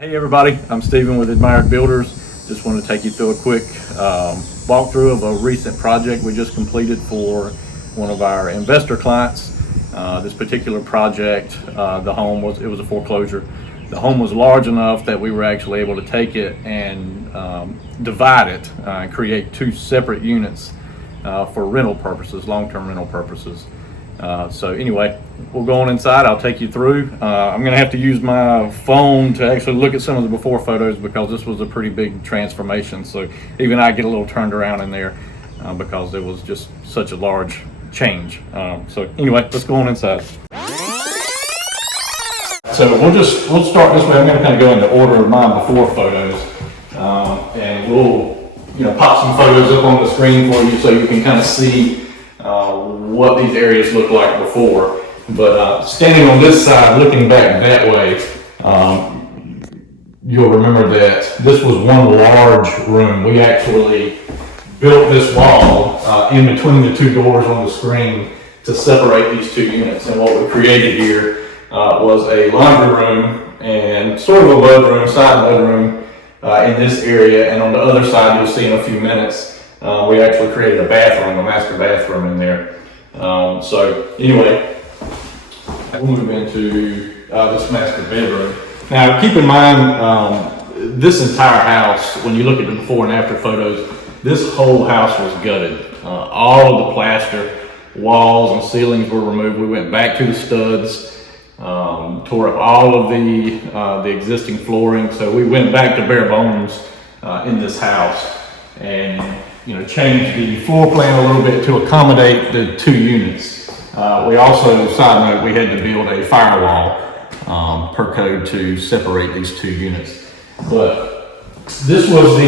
Hey everybody, I'm Steven with Admired Builders. Just wanted to take you through a quick walkthrough of a recent project we just completed for one of our investor clients. This particular project, it was a foreclosure. The home was large enough that we were actually able to take it and divide it and create two separate units for rental purposes, long-term rental purposes. So anyway, we'll go on inside. I'll take you through. I'm going to have to use my phone to actually look at some of the before photos because this was a pretty big transformation. So even I get a little turned around in there because it was just such a large change. So anyway, let's go on inside. So we'll start this way. I'm going to kind of go in the order of my before photos, and we'll pop some photos up on the screen for you so you can kind of see what these areas look like before. But standing on this side, looking back that way, you'll remember that this was one large room. We actually built this wall in between the two doors on the screen to separate these two units. And what we created here was a laundry room and sort of a mudroom, side mudroom in this area. And on the other side, you'll see in a few minutes, we actually created a bathroom, a master bathroom in there. So anyway, we'll move into this master bedroom. Now keep in mind, this entire house, when you look at the before and after photos, this whole house was gutted. All of the plaster, walls and ceilings were removed. We went back to the studs, tore up all of the existing flooring. So we went back to bare bones in this house and changed the floor plan a little bit to accommodate the two units. We also, side note, we had to build a firewall per code to separate these two units. But this was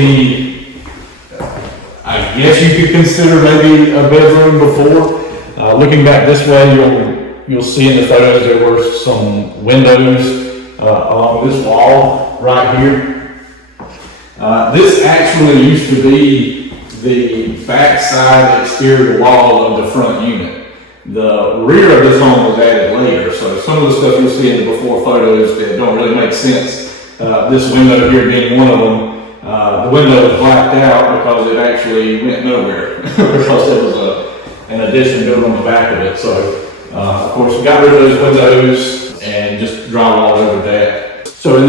I guess you could consider maybe a bedroom before. Looking back this way, you'll see in the photos there were some windows along this wall right here. This actually used to be the backside exterior wall of the front unit. The rear of this home was added later, so some of the stuff you'll see in the before photos that don't really make sense. This window here being one of them, the window was blacked out because it actually went nowhere because there was an addition built on the back of it. So of course we got rid of those windows and just drywalled over that. So in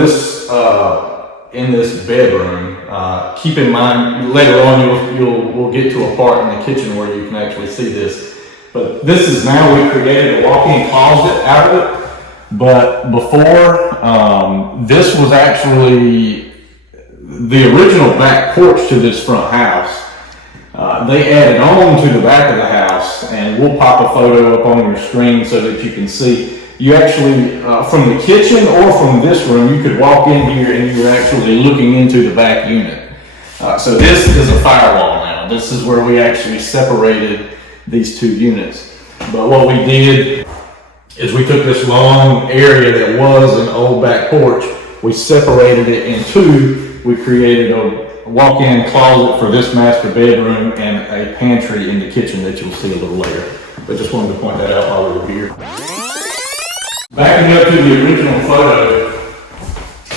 this bedroom, keep in mind later on we'll get to a part in the kitchen where you can actually see this. But this is now we created a walk-in closet out of it. But before, this was actually the original back porch to this front house. They added on to the back of the house, and we'll pop a photo up on your screen so that you can see. You actually, from the kitchen or from this room, you could walk in here and you're actually looking into the back unit. So this is a firewall now. This is where we actually separated these two units. But what we did is we took this long area that was an old back porch, we separated it in two. We created a walk-in closet for this master bedroom and a pantry in the kitchen that you'll see a little later. But just wanted to point that out while we were here. Backing up to the original photo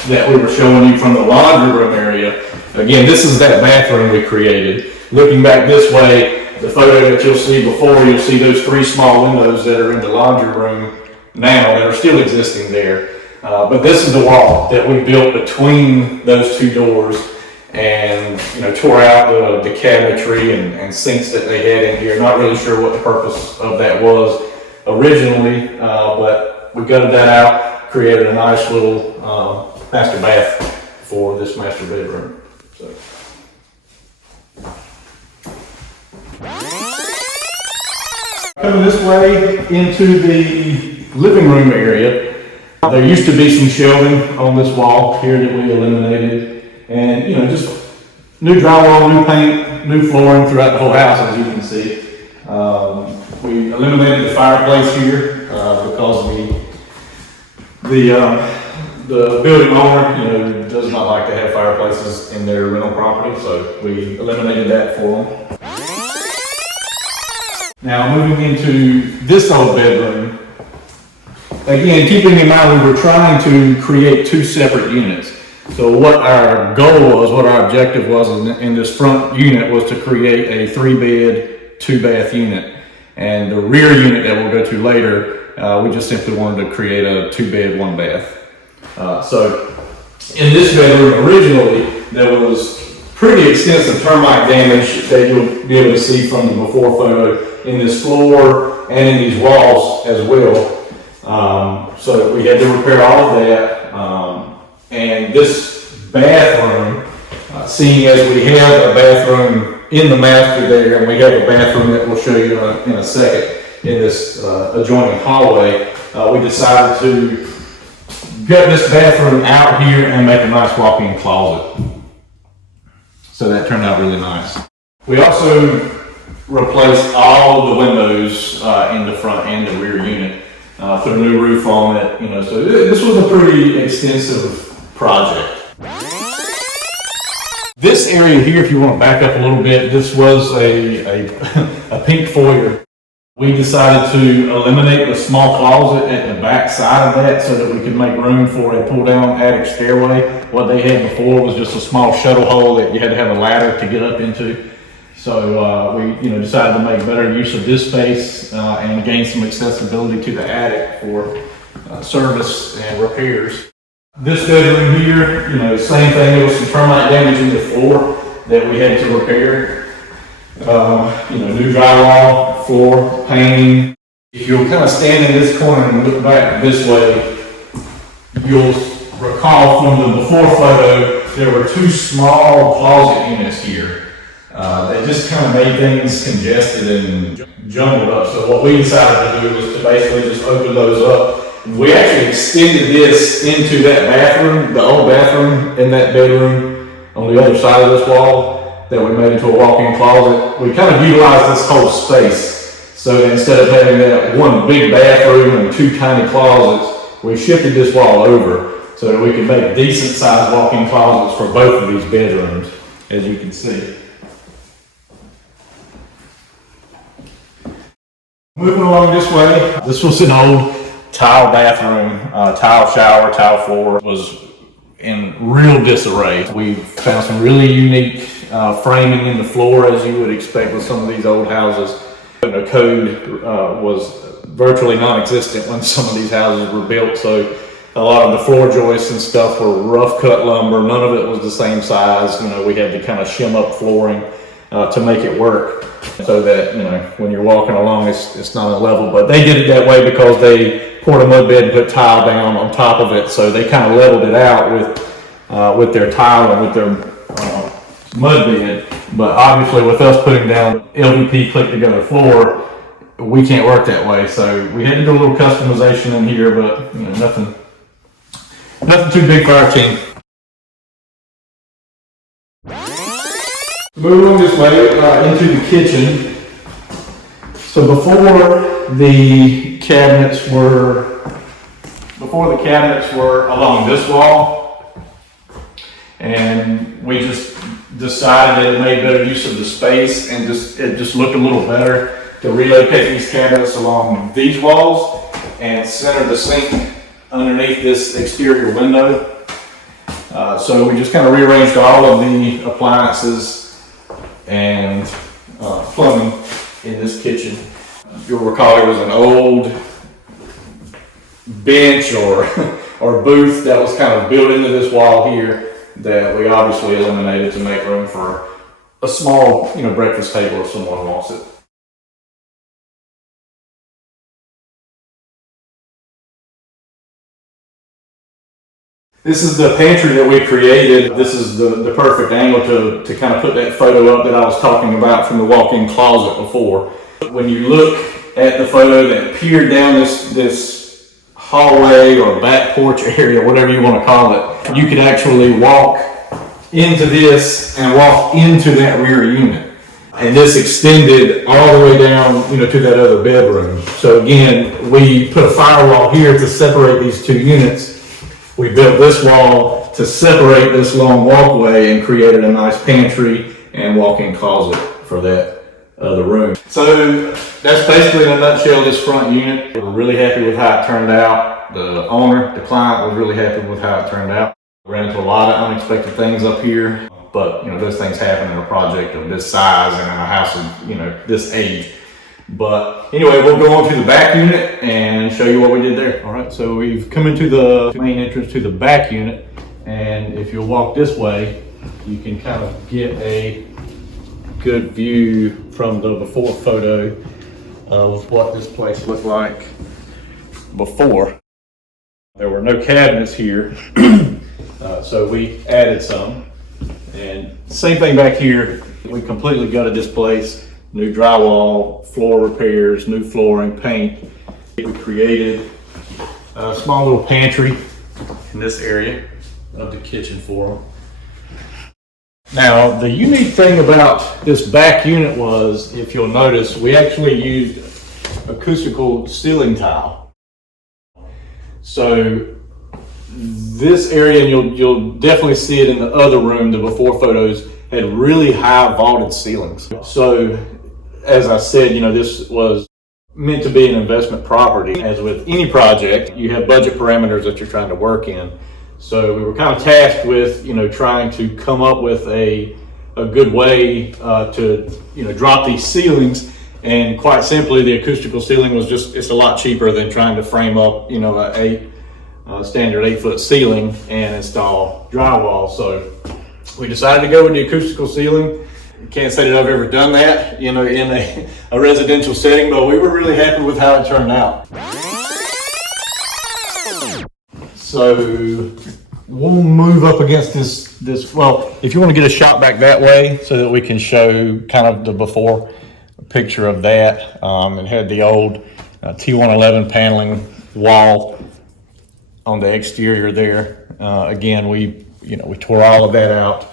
that we were showing you from the laundry room area, again, this is that bathroom we created. Looking back this way, the photo that you'll see before, you'll see those three small windows that are in the laundry room now that are still existing there. But this is the wall that we built between those two doors and tore out the cabinetry and sinks that they had in here. Not really sure what the purpose of that was originally, but we gutted that out, created a nice little master bath for this master bedroom. So. Coming this way into the living room area, there used to be some shelving on this wall here that we eliminated, and just new drywall, new paint, new flooring throughout the whole house, as you can see. We eliminated the fireplace here because the building owner, does not like to have fireplaces in their rental property, so we eliminated that for them. Now moving into this old bedroom, again, keeping in mind we were trying to create two separate units. So what our goal was, what our objective was in this front unit was to create a 3-bed, 2-bath unit. And the rear unit that we'll go to later, we just simply wanted to create a 2-bed, 1-bath. So in this bedroom originally, there was pretty extensive termite damage that you'll be able to see from the before photo in this floor and in these walls as well. So we had to repair all of that. And this bathroom, seeing as we have a bathroom in the master there, and we have a bathroom that we'll show you in a second in this adjoining hallway, we decided to gut this bathroom out here and make a nice walk-in closet. So that turned out really nice. We also replaced all of the windows in the front and the rear unit, put a new roof on it, so this was a pretty extensive project. This area here, if you want to back up a little bit, this was a pink foyer. We decided to eliminate the small closet at the back side of that so that we could make room for a pull-down attic stairway. What they had before was just a small shuttle hole that you had to have a ladder to get up into. So we decided to make better use of this space and gain some accessibility to the attic for service and repairs. This bedroom here, same thing. There was some termite damage in the floor that we had to repair. New drywall, floor, painting. If you'll kind of stand in this corner and look back this way, you'll recall from the before photo, there were 2 small closet units here. They just kind of made things congested and jumbled up. So what we decided to do was to basically just open those up. We actually extended this into that bathroom, the old bathroom in that bedroom on the other side of this wall that we made into a walk-in closet. We kind of utilized this whole space. So instead of having that one big bathroom and 2 tiny closets, we shifted this wall over so that we could make decent sized walk-in closets for both of these bedrooms, as you can see. Moving along this way, this was an old tile bathroom, tile shower, tile floor. Was in real disarray. We found some really unique framing in the floor, as you would expect with some of these old houses. The code was virtually non-existent when some of these houses were built, so a lot of the floor joists and stuff were rough cut lumber. None of it was the same size. We had to kind of shim up flooring to make it work, so that when you're walking along, it's not a level. But they did it that way because they poured a mud bed and put tile down on top of it, so they kind of leveled it out with their tile and with their mud bed. But obviously, with us putting down LVP click together floor, we can't work that way. So we had to do a little customization in here, but nothing too big for our team. Moving on this way into the kitchen. So before the cabinets were along this wall, and we just decided that it made better use of the space and it just looked a little better to relocate these cabinets along these walls and center the sink underneath this exterior window. So we just kind of rearranged all of the appliances and plumbing in this kitchen. You'll recall there was an old bench or booth that was kind of built into this wall here that we obviously eliminated to make room for a small, breakfast table if someone wants it. This is the pantry that we created. This is the perfect angle to kind of put that photo up that I was talking about from the walk-in closet before. When you look at the photo that peered down this hallway or back porch area, whatever you want to call it, you could actually walk into this and walk into that rear unit. And this extended all the way down, to that other bedroom. So again, we put a firewall here to separate these 2 units. We built this wall to separate this long walkway and created a nice pantry and walk-in closet for that other room. So that's basically in a nutshell this front unit. We're really happy with how it turned out. The owner, the client, was really happy with how it turned out. Ran into a lot of unexpected things up here, but those things happen in a project of this size and in a house of this age. But anyway, we'll go on to the back unit and show you what we did there. All right, so we've come into the main entrance to the back unit, and if you'll walk this way, you can kind of get a good view from the before photo of what this place looked like before. There were no cabinets here, so we added some. And same thing back here, we completely gutted this place. New drywall, floor repairs, new flooring, paint. We created a small little pantry in this area of the kitchen for them. Now, the unique thing about this back unit was, if you'll notice, we actually used acoustical ceiling tile. So this area, and you'll definitely see it in the other room, the before photos, had really high vaulted ceilings. So as I said, this was meant to be an investment property. As with any project, you have budget parameters that you're trying to work in. So we were kind of tasked with, trying to come up with a good way to, drop these ceilings. And quite simply, the acoustical ceiling was it's a lot cheaper than trying to frame up, a standard 8-foot ceiling and install drywall. So we decided to go with the acoustical ceiling. Can't say that I've ever done that, in a residential setting, but we were really happy with how it turned out. So we'll move up against this. Well, if you want to get a shot back that way so that we can show kind of the before picture of that. It had the old T111 paneling wall on the exterior there. Again, we tore all of that out.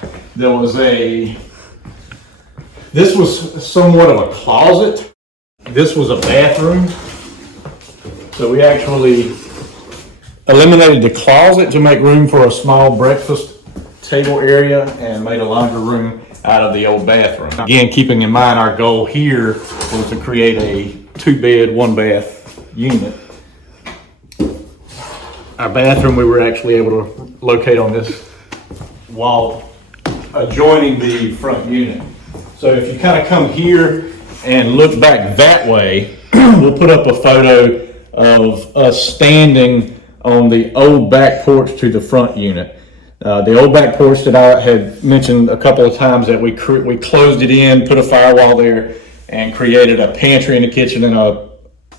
This was somewhat of a closet. This was a bathroom. So we actually eliminated the closet to make room for a small breakfast table area and made a laundry room out of the old bathroom. Again, keeping in mind our goal here was to create a 2-bed, 1-bath unit. Our bathroom we were actually able to locate on this wall adjoining the front unit. So if you kind of come here and look back that way, we'll put up a photo of us standing on the old back porch to the front unit. The old back porch that I had mentioned a couple of times, that we closed it in, put a firewall there, and created a pantry in the kitchen and a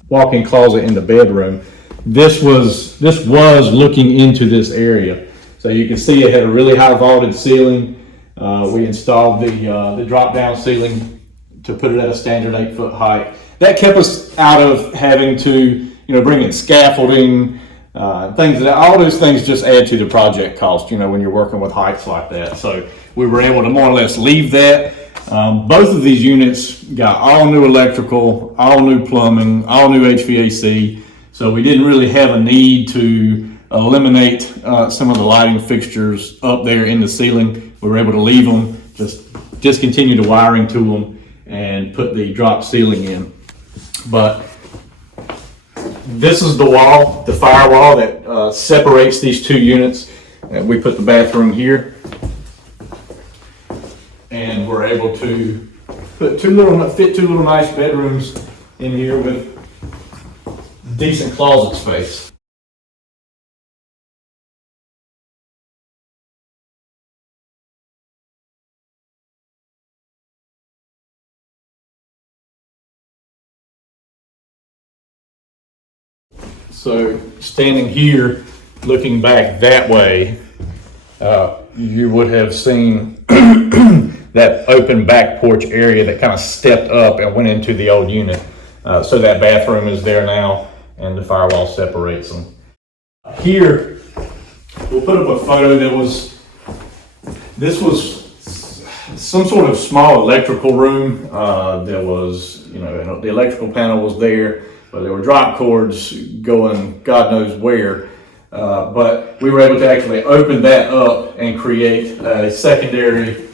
walk-in closet in the bedroom. This was looking into this area. So you can see it had a really high vaulted ceiling. We installed the drop-down ceiling to put it at a standard 8-foot height. That kept us out of having to, bring in scaffolding, all those things just add to the project cost, when you're working with heights like that. So we were able to more or less leave that. Both of these units got all new electrical, all new plumbing, all new HVAC. So we didn't really have a need to eliminate some of the lighting fixtures up there in the ceiling. We were able to leave them, just discontinue the wiring to them, and put the drop ceiling in. But this is the wall, the firewall that separates these two units. We put the bathroom here, and we're able to fit two little nice bedrooms in here with decent closet space. So standing here, looking back that way, you would have seen that open back porch area that kind of stepped up and went into the old unit. So that bathroom is there now, and the firewall separates them. Here, we'll put up a photo this was some sort of small electrical room. There was, the electrical panel was there, but there were drop cords going God knows where. But we were able to actually open that up and create a secondary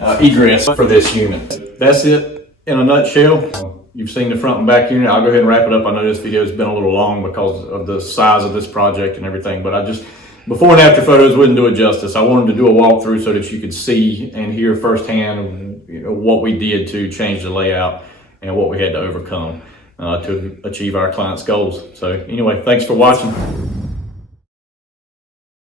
egress for this unit. That's it in a nutshell. You've seen the front and back unit. I'll go ahead and wrap it up. I know this video has been a little long because of the size of this project and everything, but I just before and after photos wouldn't do it justice. I wanted to do a walkthrough so that you could see and hear firsthand, you know, what we did to change the layout and what we had to overcome to achieve our clients' goals. So anyway, thanks for watching.